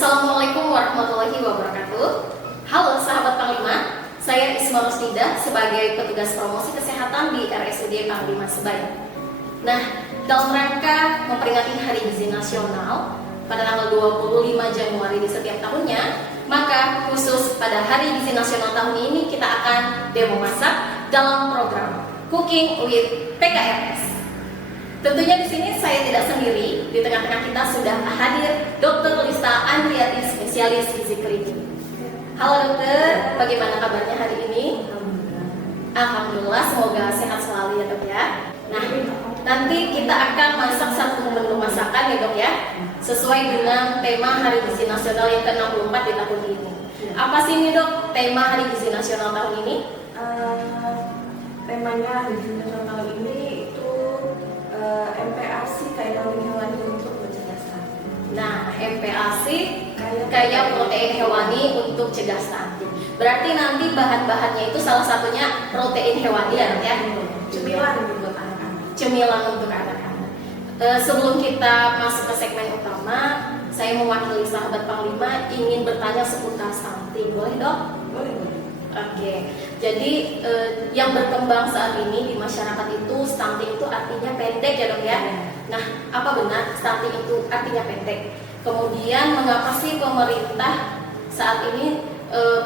Assalamualaikum warahmatullahi wabarakatuh. Halo sahabat Panglima, saya Isma Rosnida sebagai petugas promosi kesehatan di RSUD Panglima Sebaya. Nah, dalam rangka memperingati Hari Gizi Nasional pada tanggal 25 Januari di setiap tahunnya, maka khusus pada Hari Gizi Nasional tahun ini kita akan demo masak dalam program Cooking with PKRS. Tentunya di sini saya tidak sendiri, di tengah-tengah kita sudah hadir Dr. Lista Andriati, spesialis gizi klinik. Halo dokter, bagaimana kabarnya hari ini? Alhamdulillah, semoga sehat selalu ya dok ya. Nah, nanti kita akan masak satu menu masakan ya dok ya, sesuai dengan tema Hari Gizi Nasional yang ke-64 di tahun ini. Apa sih ini dok, tema Hari Gizi Nasional tahun ini? Temanya Hari Gizi Nasional ini itu MPASI kayak protein hewani untuk mencegah stunting. Nah, MPASI kayak protein hewani untuk cegah stunting. Berarti nanti bahan-bahannya itu salah satunya protein hewani ya, Cemilan untuk anak-anak. Cemilan untuk anak-anak. Sebelum kita masuk ke segmen utama, saya mewakili sahabat Panglima ingin bertanya seputar stunting. Boleh dok? Boleh. Oke, jadi yang berkembang saat ini di masyarakat itu stunting itu artinya pendek ya dok ya. Nah, apa benar stunting itu artinya pendek? Kemudian mengapa sih pemerintah saat ini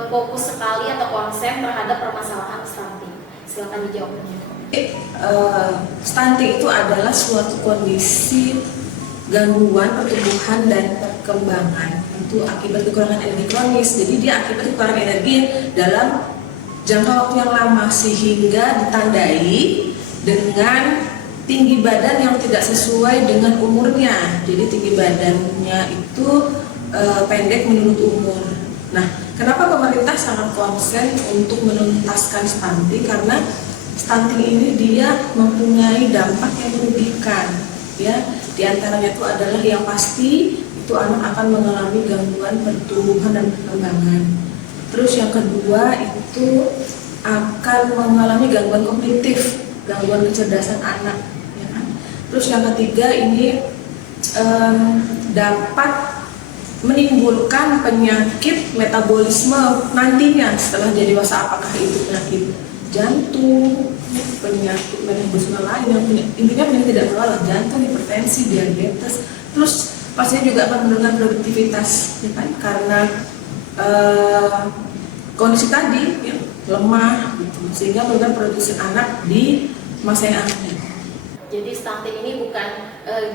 fokus sekali atau konsen terhadap permasalahan stunting? Silakan dijawab. Stunting itu adalah suatu kondisi gangguan pertumbuhan dan perkembangan itu akibat kekurangan energi kronis. Jadi dia akibat kekurangan energi dalam jangka waktu yang lama sehingga ditandai dengan tinggi badan yang tidak sesuai dengan umurnya. Jadi tinggi badannya itu pendek menurut umur. Nah, kenapa pemerintah sangat konsen untuk menuntaskan stunting? Karena stunting ini dia mempunyai dampak yang merugikan, ya. Di antaranya itu adalah yang pasti itu anak akan mengalami gangguan pertumbuhan dan perkembangan. Terus yang kedua itu akan mengalami gangguan kognitif, gangguan kecerdasan anak, ya kan? Terus yang ketiga ini dapat menimbulkan penyakit metabolisme nantinya setelah jadi dewasa, apakah itu penyakit jantung, penyakit metabolisme lain yang intinya penyakit tidak menular, jantung, hipertensi, diabetes. Terus pastinya juga akan menurunkan produktivitas, ya kan? Karena kondisi tadi ya, lemah, gitu. Sehingga menurunkan produksi anak di masa yang akan datang. Jadi stunting ini bukan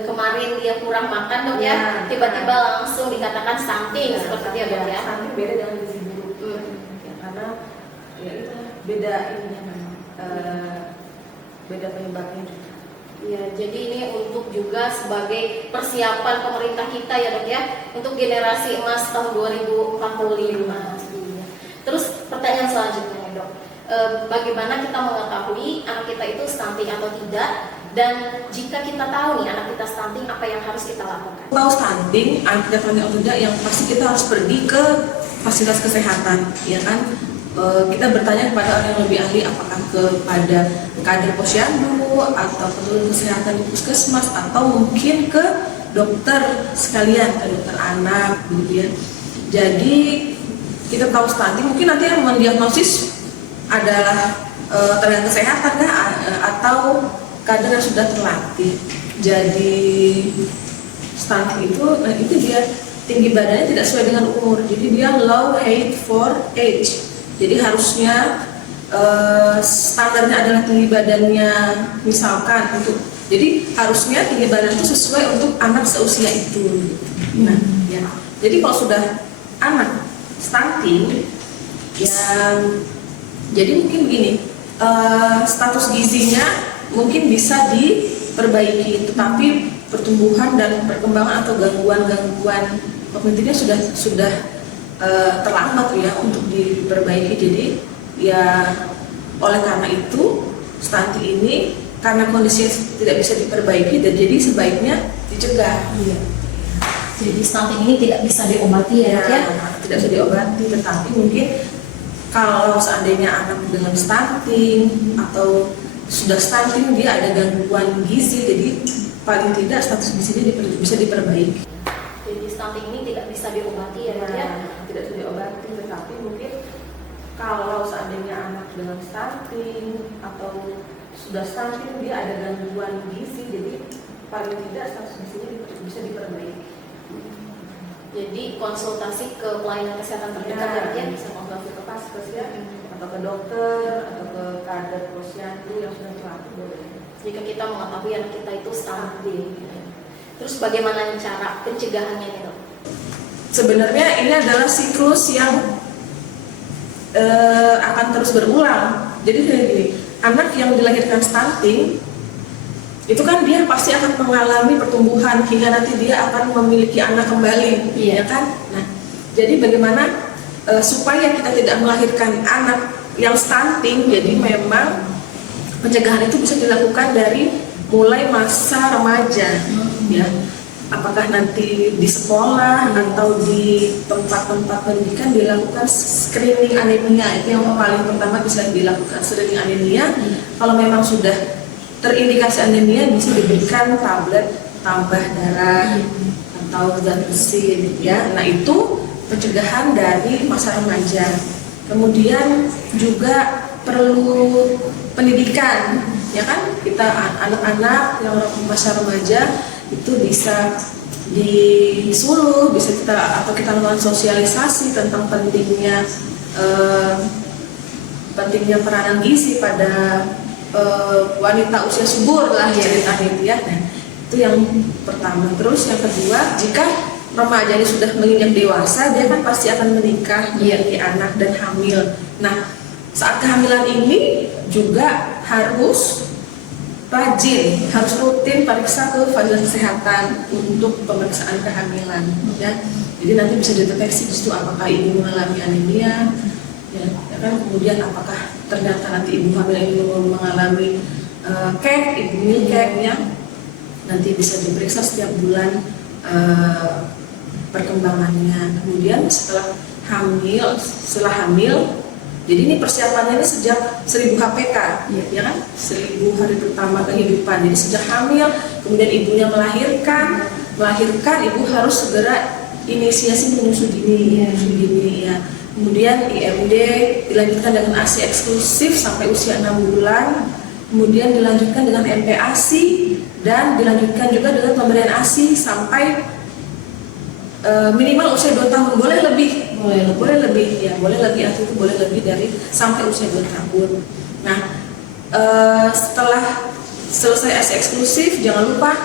kemarin dia kurang makan dok ya, tiba-tiba langsung dikatakan stunting seperti itu ya dok ya. Stunting beda dengan gizi buruk. Ya, karena ya itu beda ininya memang beda penyebabnya juga. Ya, jadi ini untuk juga sebagai persiapan pemerintah kita ya dok ya, untuk generasi emas tahun 2045. Terus pertanyaan selanjutnya dok, bagaimana kita mengetahui anak kita itu stunting atau tidak? Dan jika kita tahu nih anak kita stunting, apa yang harus kita lakukan? Tahu stunting, anak kita stunting atau tidak, yang pasti kita harus pergi ke fasilitas kesehatan, ya kan? Kita bertanya kepada orang yang lebih ahli, apakah kepada kader posyandu atau petugas kesehatan di puskesmas atau mungkin ke dokter sekalian, ke dokter anak, gitu ya. Jadi kita tahu stunting, mungkin nanti yang mendiagnosis adalah tenaga kesehatan ya, atau kader yang sudah terlatih. Jadi stunting itu dia tinggi badannya tidak sesuai dengan umur, jadi dia low height for age. Jadi harusnya standarnya adalah tinggi badannya misalkan jadi harusnya tinggi badan itu sesuai untuk anak seusia itu. Nah, ya. Jadi kalau sudah anak stunting, ya, jadi mungkin begini, status gizinya mungkin bisa diperbaiki, tetapi pertumbuhan dan perkembangan atau gangguan-gangguan kognitifnya sudah terlambat ya untuk diperbaiki. Jadi ya oleh karena itu stunting ini karena kondisinya tidak bisa diperbaiki dan jadi sebaiknya dicegah. Iya. Jadi stunting ini tidak bisa diobati ya, tidak bisa diobati, tetapi mungkin kalau seandainya anak dengan stunting atau sudah stunting dia ada gangguan gizi, jadi paling tidak status gizinya bisa diperbaiki. Jadi stunting ini tidak bisa diobati ya dok ya? Tidak bisa diobati, tetapi mungkin kalau seandainya anak dengan stunting atau sudah stunting dia ada gangguan gizi, jadi paling tidak status gizinya bisa diperbaiki. Jadi konsultasi ke pelayanan kesehatan terdekat ya dok ya? Bisa konsultasi ke paskes ya, atau ke dokter atau ke kader posyandu yang sudah terlatih boleh. Jika kita mengetahui anak kita itu stunting. Terus bagaimana cara pencegahannya nih dok? Sebenarnya ini adalah siklus yang akan terus berulang. Jadi kayak gini, anak yang dilahirkan stunting itu kan dia pasti akan mengalami pertumbuhan hingga nanti dia akan memiliki anak kembali, ya kan? Nah, jadi bagaimana supaya kita tidak melahirkan anak yang stunting? Jadi memang pencegahan itu bisa dilakukan dari mulai masa remaja, ya. Apakah nanti di sekolah atau di tempat-tempat pendidikan dilakukan screening anemia, itu yang paling pertama bisa dilakukan screening anemia. Kalau memang sudah terindikasi anemia bisa diberikan tablet tambah darah atau zat besi, ya. Nah itu pencegahan dari masa remaja. Kemudian juga perlu pendidikan, ya kan? Kita anak-anak yang masa remaja itu bisa disuluh, bisa kita lakukan sosialisasi tentang pentingnya peranan gizi pada wanita usia subur lah ceritanya ya. Nah, itu yang pertama. Terus yang kedua, jika remaja ini sudah menginjak dewasa, dia kan pasti akan menikah, memiliki anak dan hamil. Nah, saat kehamilan ini juga harus rajin, harus rutin periksa ke fasilitas kesehatan untuk pemeriksaan kehamilan, ya. Jadi nanti bisa deteksi di situ apakah ibu mengalami anemia, ya kan. Kemudian apakah ternyata nanti ibu hamil ini mengalami ibu milkek, ya. Nanti bisa diperiksa setiap bulan perkembangannya. Kemudian setelah hamil, jadi ini persiapannya ini sejak 1000 HPK, ya kan? 1000 hari pertama kehidupan. Jadi sejak hamil, kemudian ibunya melahirkan, ibu harus segera inisiasi menyusui dini, ya. Kemudian IMD dilanjutkan dengan ASI eksklusif sampai usia 6 bulan. Kemudian dilanjutkan dengan MPASI dan dilanjutkan juga dengan pemberian ASI sampai minimal usia 2 tahun, boleh lebih, atau itu boleh lebih dari sampai usia 2 tahun. Nah, setelah selesai ASI eksklusif, jangan lupa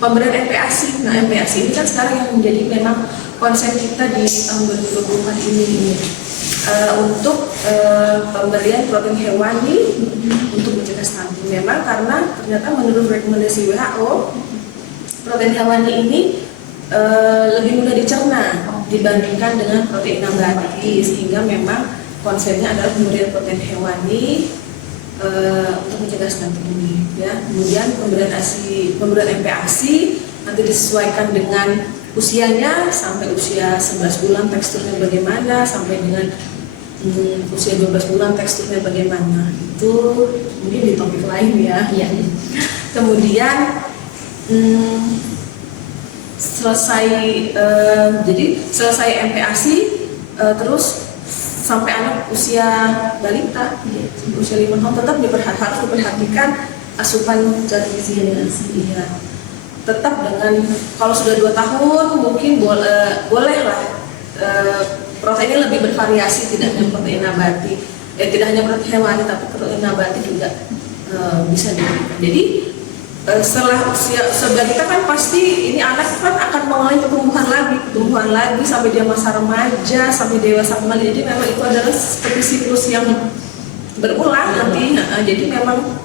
pemberian MPASI. Nah, MPASI ini kan sekarang yang menjadi memang konsen kita di tahun 2024 ini, untuk pemberian protein hewani untuk mencegah stunting. Memang karena ternyata menurut rekomendasi WHO, protein hewani ini lebih mudah dicerna dibandingkan dengan protein nabati, sehingga memang konsennya adalah pemberian protein hewani untuk mencegah stunting ini, ya. Kemudian pemberian MPASI nanti disesuaikan dengan usianya, sampai usia 11 bulan teksturnya bagaimana, sampai dengan usia 12 bulan teksturnya bagaimana. Itu mungkin di topik lain, ya. Kemudian selesai MPASI, terus sampai anak usia balita, usia 5 tahun tetap harus diperhatikan asupan zat gizinya, ya. Tetap dengan, kalau sudah 2 tahun mungkin bolehlah proteinnya lebih bervariasi, tidak hanya protein nabati, tidak hanya protein hewani, tapi protein nabati juga bisa diberikan. Jadi setelah kita kan pasti ini anak kan akan mengalami pertumbuhan lagi sampai dia masa remaja, sampai dewasa kembali. Jadi memang itu adalah seperti siklus yang berulang nanti. Jadi memang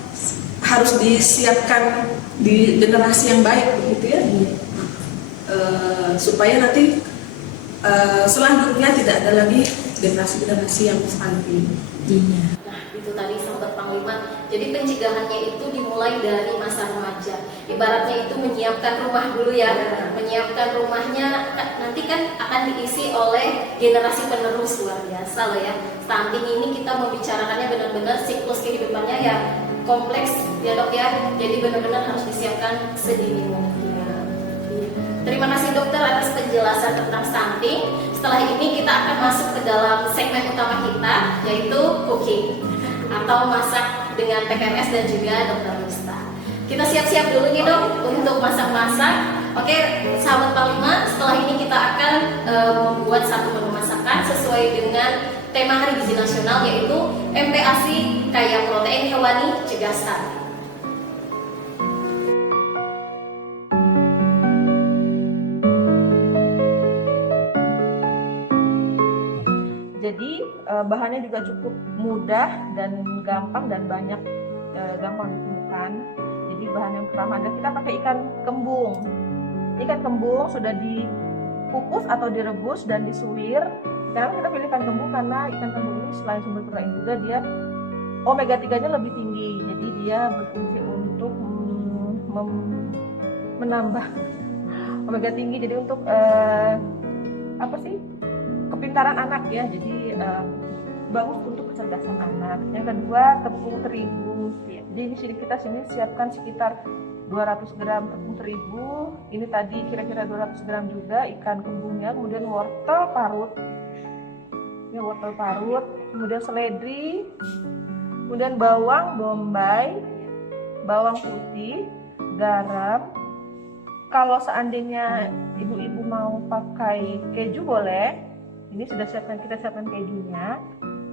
harus disiapkan di generasi yang baik, begitu ya, supaya nanti selanjutnya tidak ada lagi generasi yang stunting. Nah, itu tadi sahabat Panglima. Jadi pencegahannya itu dimulai dari masa remaja. Ibaratnya itu menyiapkan rumah dulu ya. Menyiapkan rumahnya nanti kan akan diisi oleh generasi penerus, luar biasa loh ya. Stunting ini kita membicarakannya benar-benar siklus kehidupannya ya kompleks ya dok ya. Jadi benar-benar harus disiapkan sedini mungkin. Terima kasih dokter atas penjelasan tentang stunting. Setelah ini kita akan masuk ke dalam segmen utama kita, yaitu cooking atau masak dengan PKMS dan juga dokter Mista. Kita siap-siap dulu nih dok untuk masak-masak. Oke, sahabat Panglima, setelah ini kita akan membuat satu menu masakan sesuai dengan tema Hari Gizi Nasional, yaitu MPASI kaya protein hewani cegah stunting. Jadi bahannya juga cukup mudah dan gampang dan banyak, gampang ditemukan. Jadi bahan yang pertama adalah kita pakai ikan kembung. Ikan kembung sudah dikukus atau direbus dan disuwir. Kenapa kita pilih ikan kembung? Karena ikan kembung ini selain sumber protein juga dia omega 3-nya lebih tinggi. Jadi dia berfungsi untuk menambah omega tinggi. Jadi untuk kepintaran anak ya. Jadi bagus untuk kecerdasan anak. Yang kedua, tepung terigu. Di sini kita siapkan sekitar 200 gram tepung terigu. Ini tadi kira-kira 200 gram juga ikan kembungnya. Kemudian wortel parut. Ini wortel parut. Kemudian seledri. Kemudian bawang bombay, bawang putih, garam. Kalau seandainya ibu-ibu mau pakai keju boleh. Ini sudah kita siapkan kejunya.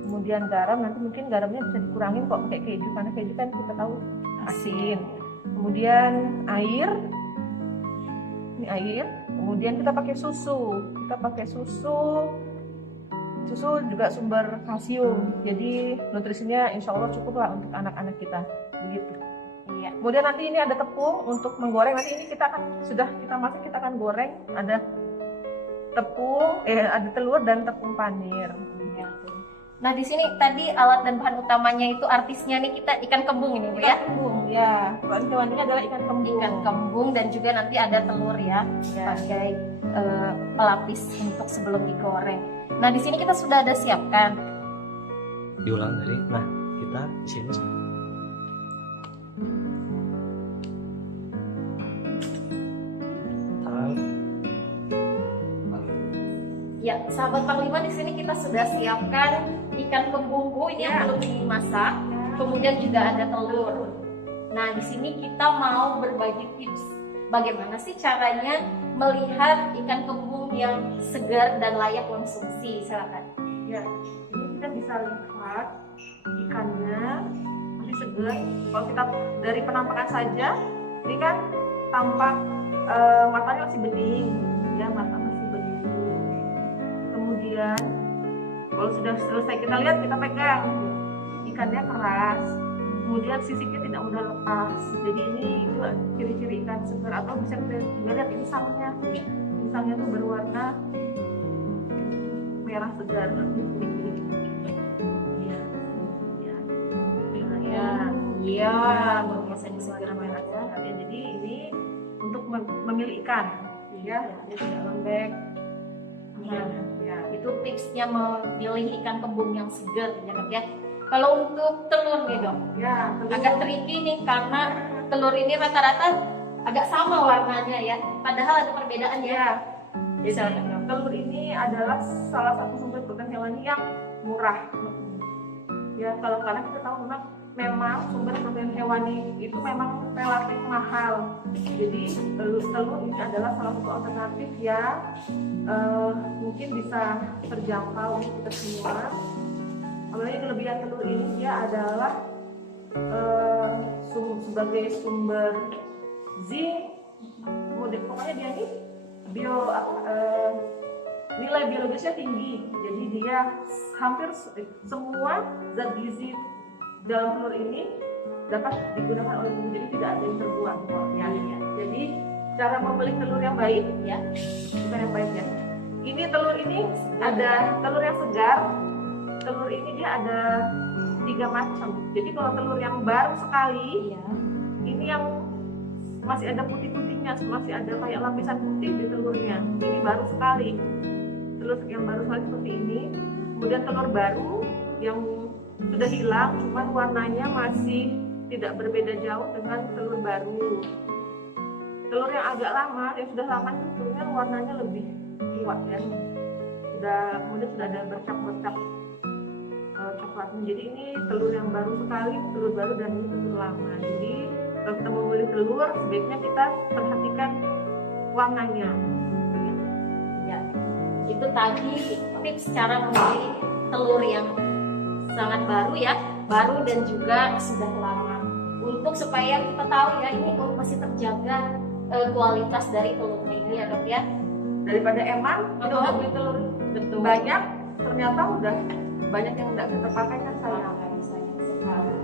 Kemudian garam, nanti mungkin garamnya bisa dikurangin kok pakai keju, karena keju kan kita tahu asin. Kemudian air, ini air. Kemudian kita pakai susu. Susu juga sumber kalsium. Jadi nutrisinya insya Allah cukup lah untuk anak-anak kita. Begitu. Iya. Kemudian nanti ini ada tepung untuk menggoreng. Nanti ini kita masak, kita akan goreng. Ada tepung, ada telur dan tepung panir. Nah di sini tadi alat dan bahan utamanya itu artisnya nih kita ikan kembung ini Bu ya. Ikan kembung ya. Bahan hewannya adalah ikan kembung. Ikan kembung dan juga nanti ada telur ya, sebagai pelapis untuk sebelum digoreng. Nah di sini kita sudah ada siapkan. Diulang dari, nah kita di sini. Ya, sahabat Panglima, di sini kita sudah siapkan ikan kembungku ini yang belum dimasak. Kemudian juga ada telur. Nah, di sini kita mau berbagi tips bagaimana sih caranya melihat ikan kembung yang segar dan layak konsumsi. Silakan. Ya, ini kita bisa lihat ikannya masih segar. Kalau kita dari penampakan saja, ini kan tampak matanya masih bening, ya mata masih bening. Kemudian kalau sudah selesai kita lihat, kita pegang, ikannya keras. Kemudian sisiknya tidak mudah lepas. Jadi ini juga ciri-ciri ikan segar. Atau bisa kita juga lihat insangnya. Insangnya tuh berwarna merah segar. Iya, berwarna segar merah segar. Ya, jadi ini untuk memilih ikan, ya, dia tidak lembek. Ya, itu tipsnya memilih ikan kembung yang segar ya. Kalau untuk telur nih dok, Ya, agak tricky nih karena telur ini rata-rata agak sama warnanya ya, padahal ada perbedaan ya. Jadi telur ini adalah salah satu sumber protein hewani yang murah. Ya, kalau karena kita tahu memang sumber protein hewani itu memang relatif mahal. Jadi telur ini adalah salah satu alternatif yang mungkin bisa terjangkau untuk kita semua. Apalagi kelebihan telur ini dia adalah sebagai sumber zinc. Pokoknya dia ini nilai biologisnya tinggi. Jadi dia hampir semua zat gizi dalam telur ini dapat digunakan oleh tubuh, jadi tidak ada yang terbuang. Ya. Jadi cara membeli telur yang baik, ya, bukan yang baik ya. Ini telur ini ada telur yang segar. Telur ini dia ada 3 macam. Jadi kalau telur yang baru sekali, ini yang masih ada putih-putihnya, masih ada kayak lapisan putih di telurnya. Ini baru sekali. Telur yang baru sekali seperti ini. Kemudian telur baru yang sudah hilang, cuman warnanya masih tidak berbeda jauh dengan telur baru. telur yang agak lama, yang sudah lama itu telurnya warnanya lebih kuat ya. Kemudian sudah ada bercak-bercak coklatnya. Jadi ini telur yang baru sekali, telur baru, dan ini telur lama. Jadi kalau kita mau beli telur, sebaiknya kita perhatikan warnanya. Ya, itu tadi tips cara memilih telur yang sangat baru ya, baru dan juga sudah lama. Untuk supaya kita tahu ya ini masih terjaga kualitas dari telurnya ini ya dok ya. Daripada emang Kita udah beli telur banyak, ternyata udah banyak yang nggak kita pakai kan sayang. sayang sekali.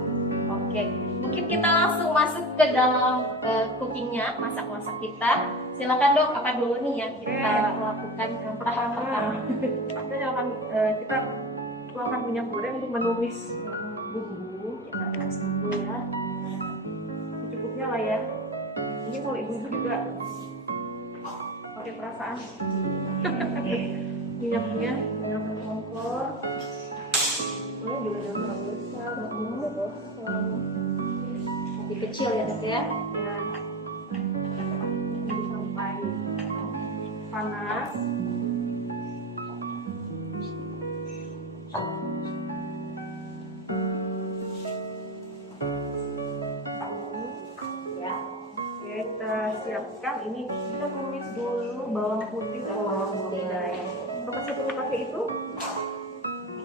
Oke, mungkin kita langsung masuk ke dalam cookingnya, masak-masak kita. Silakan dok, apa dulu nih yang kita lakukan yang pertama? Kita akan kita tuangkan minyak goreng untuk menumis bumbu. Kita tumis bumbu ya. Secukupnya lah ya. Ini kalau ibu-ibu juga pakai perasaan. Minyaknya kompor. Ini juga jangan terlalu besar, nggak gosong. Lebih kecil ya dok ya. Dan ini sampai panas. Ya. Oke, kita siapkan ini. Kita tumis dulu bawang putih dan bawang bombay. Apakah saya perlu pakai itu?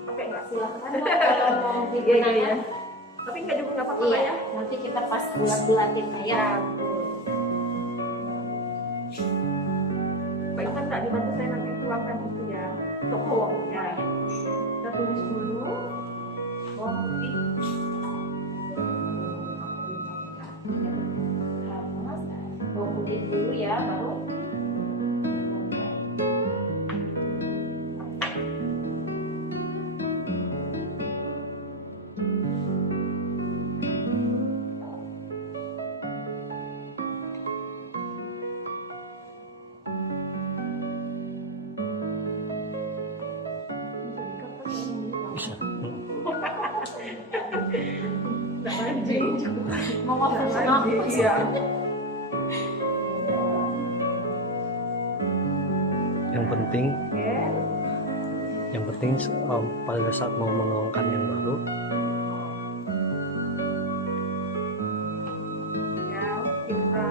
Pakai nggak? Silahkan dok kalau mau Iya. digunakan. Tapi nggak juga nggak apa-apa lah Iya, ya. nanti kita pas bulat-bulatinnya ya. Baik kan nggak dibantu saya nanti tuangkan itu ya. Untuk bawangnya. Kita tumis dulu bawang putih. Bawang putih dulu ya, baru Bisa. Nggak mandi. mau ngomong Nggak apa? mandi, iya. Yang penting, Oke. pada saat mau menuangkan yang baru, Ya, kita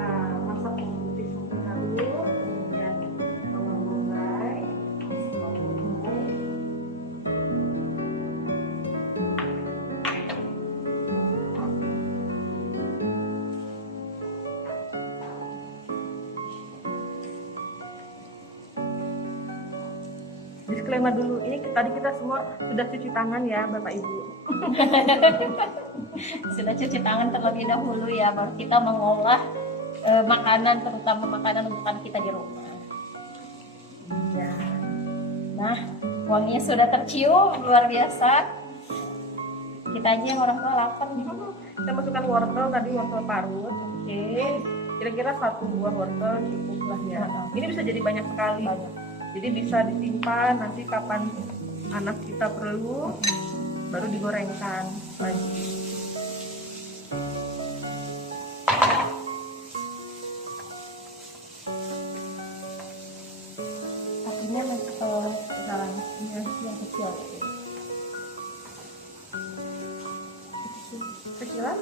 masak bawang putih sampai halus, kemudian bawang bombay. Disclaimer dulu, ini tadi kita semua sudah cuci tangan ya Bapak Ibu. Sudah cuci tangan terlebih dahulu ya, baru kita mengolah makanan, terutama makanan untuk kita di rumah. Ya. Nah, wanginya sudah tercium luar biasa. Kita aja yang orang tua lapar nih. Kita masukkan wortel tadi, wortel parut. Oke. Kira-kira 1 buah wortel cukup lah ya. Ini bisa jadi banyak sekali. Jadi bisa disimpan nanti kapan anak kita perlu baru digorengkan lagi. Apinya dalam yang kecil. Kecilan?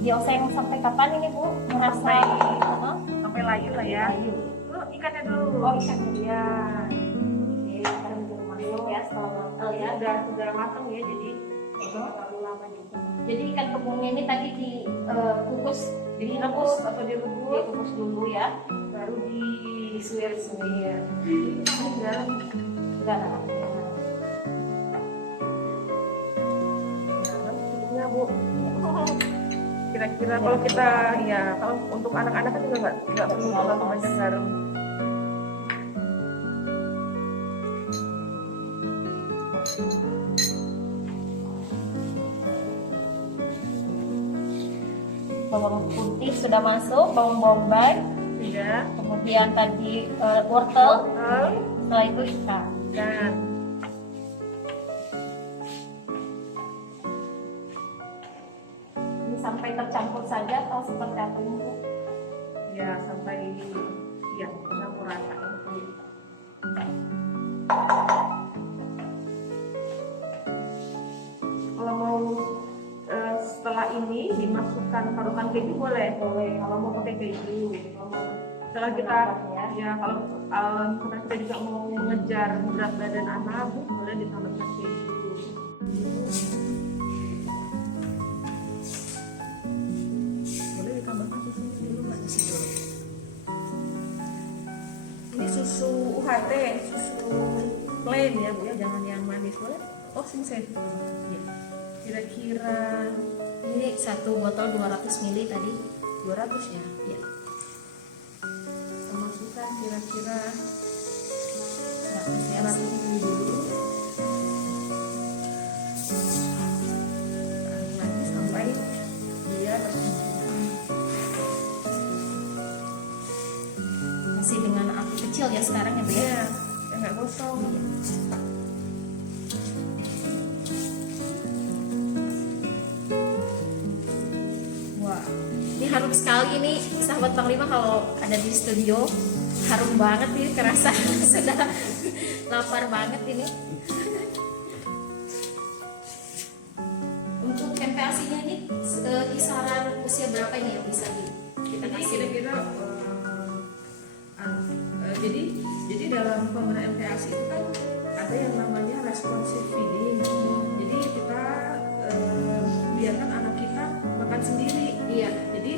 Dioseng sampai kapan ini Bu? Merasa Sampai layu lah ya. layu. Lu ikannya dulu. Oh, ikannya dulu. Ya. Oke, kita belum masuk ya setelah matang ya. Sudah matang ya, jadi nggak terlalu lama juga. Jadi ikan kembungnya ini tadi dikukus, Direbus atau direbus, dikukus dulu ya, baru disuir-suir. Ini garam. Enggak. Garam cukupnya Bu. Kira-kira kalau kita kalau untuk anak-anak kan juga nggak perlu terlalu banyak garam. bawang putih sudah masuk, bawang bombay, Iya. kemudian tadi wortel. Wortel. Setelah itu ikan. Dan Ini sampai tercampur saja atau seperti apa ini, Bu? ya sampai ya campur rata. Kalau mau setelah ini dimasukkan parutan keju boleh. Kalau mau pakai keju. Setelah kita ya kalau misalkan kita juga mau mengejar berat badan anak, boleh ditambahkan keju. Boleh ditambahkan susu dulu, Mbak. Ini susu UHT, susu plain ya Bu ya, jangan yang manis, boleh? Oh, sini saya. Ya. Kira-kira Ini satu botol 200 ml tadi. 200 ya. Ya. Masukkan kira-kira 100 ya. 100 ml dulu. Lagi sampai dia tercampur. Masih dengan api kecil ya sekarang ya, Bu ya. Ya, nggak gosong. Wah, ini harum sekali nih sahabat Panglima kalau ada di studio. Harum banget nih, kerasa sudah lapar banget ini. Untuk MPASI-nya ini kisaran usia berapa ini yang bisa kita Jadi kasih? kira-kira jadi dalam pemberian MPASI itu kan ada yang namanya responsive feeding. Jadi kita biarkan anak kita makan sendiri. Iya. Jadi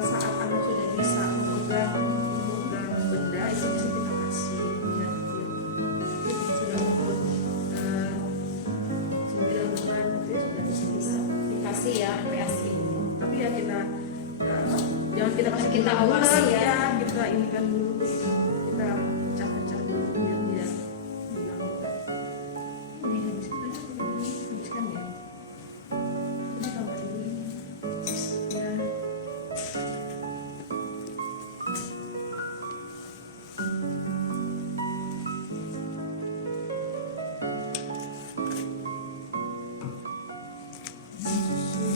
saat anak sudah bisa memegang benda itu bisa kita kasih. Ya. Jadi sudah umur 9 bulan itu sudah bisa. Dikasih ya MPASI. Tapi ya kita jangan kita kasih Kita bulan-bulan, awasi ya. kita inikan dulu, kita pecah-pecah dulu biar dia bilang ini habiskan ya. Ini tambah ini ya. Susu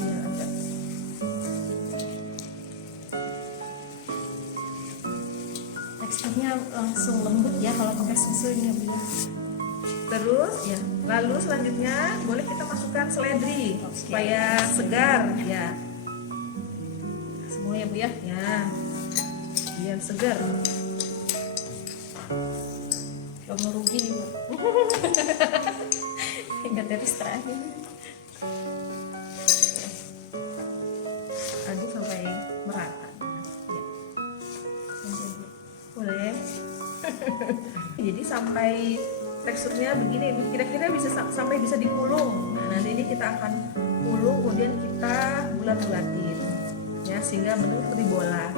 ya agak Teksturnya langsung lembut ya kalau pakai susu ini ya, Bu ya. terus ya. Lalu selanjutnya boleh kita masukkan seledri supaya segar ya. Semua ya, Bu ya. Ya. Biar segar. Gak mau rugi nih, Bu. Ingat dari terakhir. Aduk sampai merata. Ya. Boleh. Jadi sampai teksturnya begini, kira-kira bisa sampai bisa dipulung. Nah, nanti ini kita akan pulung, kemudian kita bulat-bulatin, ya sehingga bentuk seperti bola.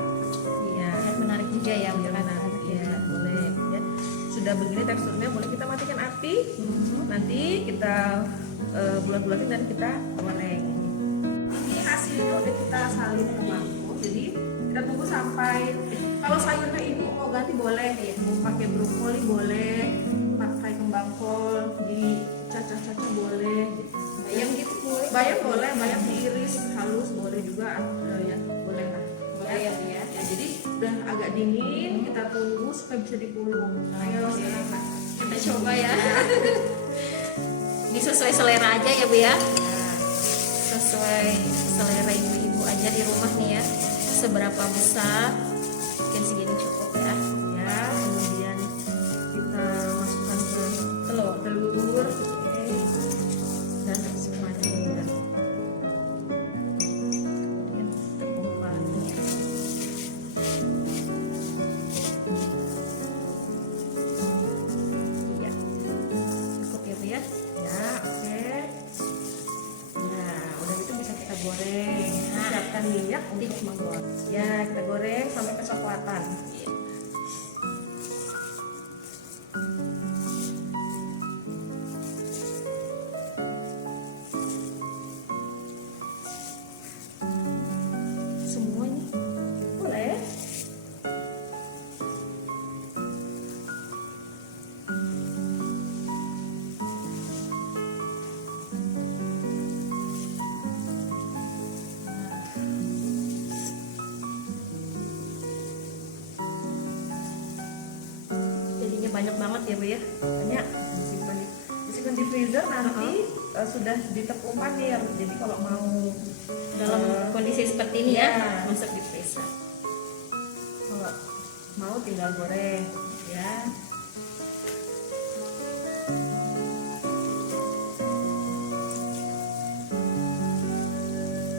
Iya, Sangat menarik juga ya, Bu. menarik ya, boleh. Ya. Sudah begini teksturnya, boleh kita matikan api. Nanti kita bulat-bulatin dan kita goreng. Ini hasilnya udah kita salin ke mangkuk, jadi kita tunggu sampai kalau sayurnya ibu mau ganti boleh ya, mau pakai brokoli boleh, pakai kembang kol dicacah-cacah boleh, Bayam gitu boleh. bayam boleh, bayam diiris halus boleh juga, ya boleh lah. Boleh ya, Bu ya. Ya, jadi udah agak dingin, kita tunggu supaya bisa dipulung. Ayo Oke. sekarang Mbak. Kita coba ya. Ini sesuai selera aja ya, Bu ya. Sesuai selera ibu-ibu aja di rumah nih ya. Seberapa besar? Mungkin segini cukup ya. Ya, kemudian kita masukkan ke Telur. telur, oke, dan semuanya. Kemudian tumpah ini ya. Iya. Cukup ya, Bu ya. Ya, oke. Nah, udah gitu bisa kita goreng. Siapkan minyak untuk menggoreng. Ya, kita goreng sampai kecoklatan. banyak banget ya Bu ya. Banyak disimpan di freezer nanti sudah ditepung panir. Jadi kalau mau Dalam kondisi seperti ini ya, iya. masak di freezer. kalau mau tinggal goreng ya.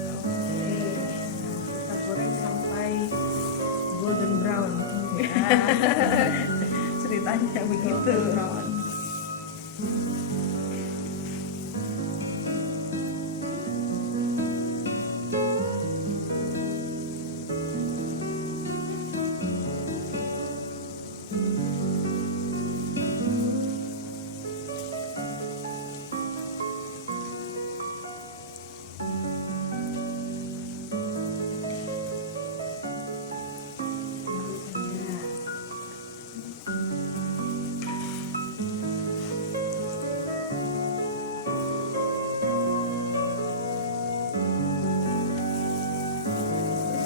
Oke, kita goreng sampai golden brown. Ya. Ceritanya begitu.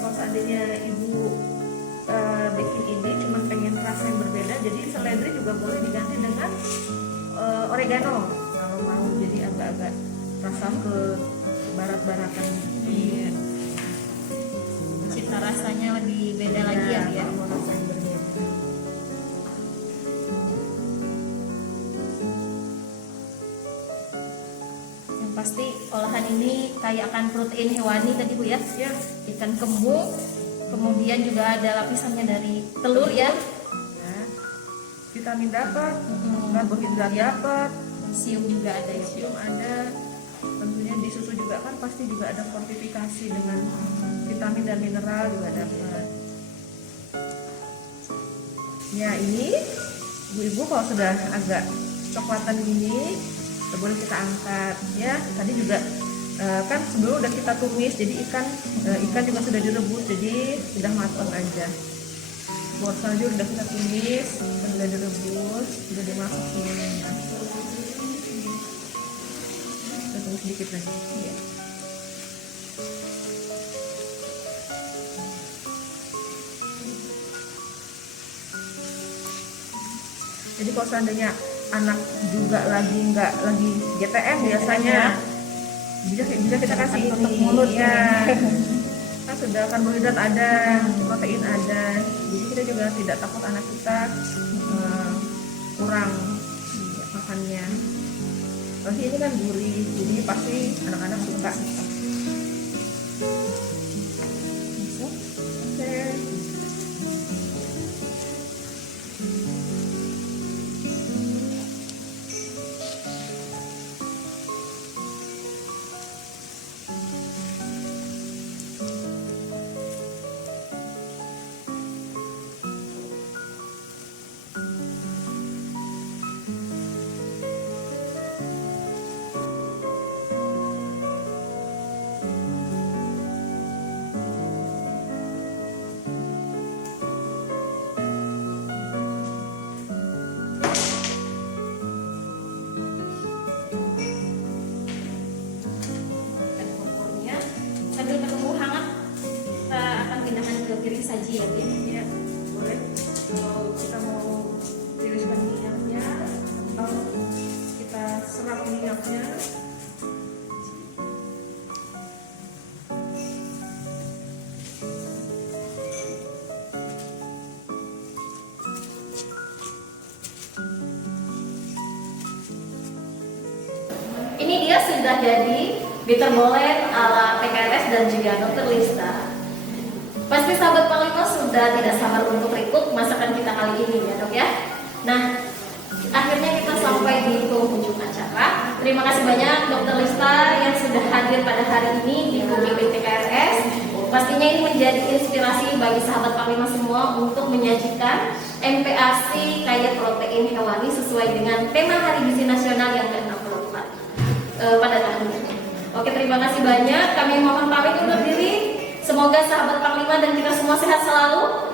Kalau seandainya ibu bikin ini cuma pengen rasa yang berbeda, jadi seledri juga boleh diganti dengan oregano kalau mau, jadi agak-agak rasa ke barat-baratan. Iya. Cita rasanya lebih beda lagi ya Bu ya. Kalau mau rasa yang berbeda. Yang pasti olahan ini kaya akan protein hewani tadi Bu ya. Ya, Ikan kembung, kemudian juga ada lapisannya dari telur ya. ya. Vitamin dapat, Hmm. karbohidrat dapat, Kalsium juga ada ya Bu. kalsium ada. Tentunya di susu juga kan pasti juga ada fortifikasi dengan vitamin dan mineral juga dapat. Ya, ini ibu-ibu kalau sudah agak coklatan gini, boleh kita angkat ya. Tadi juga kan sebelum udah kita tumis, jadi ikan juga sudah direbus, jadi sudah matang aja. Bor salju udah kita tumis, ikan udah direbus, udah dimasukin. Kita tunggu sedikit lagi. Iya. Jadi kalau seandainya anak juga nggak lagi GTM biasanya bisa kita kasih Tutup ini mulut ya. Kan sudah karbohidrat ada, protein ada, jadi kita juga tidak takut anak kita kurang makannya. Pasti ini kan gurih, jadi pasti anak-anak suka. Oke. Ada kompornya. Sambil menunggu hangat, kita akan pindahkan ke piring saji ya Bu ya. Ya, boleh. Kalau kita mau tiriskan minyaknya atau kita serap minyaknya. Ini dia sudah jadi bitter bolen ala PKRS dan juga Dr. Lista. Pasti sahabat Panglima sudah tidak sabar untuk ikut masakan kita kali ini ya Dok ya. Nah, akhirnya kita sampai di penghujung acara. Terima kasih banyak Dr. Lista yang sudah hadir pada hari ini di Bumi PKRS. Pastinya ini menjadi inspirasi bagi sahabat Panglima semua untuk menyajikan MPASI kaya protein hewani sesuai dengan tema Hari Gizi Nasional yang ke-64 pada tahun ini. Oke, terima kasih banyak. Kami mohon pamit undur diri. Semoga sahabat Panglima dan kita semua sehat selalu.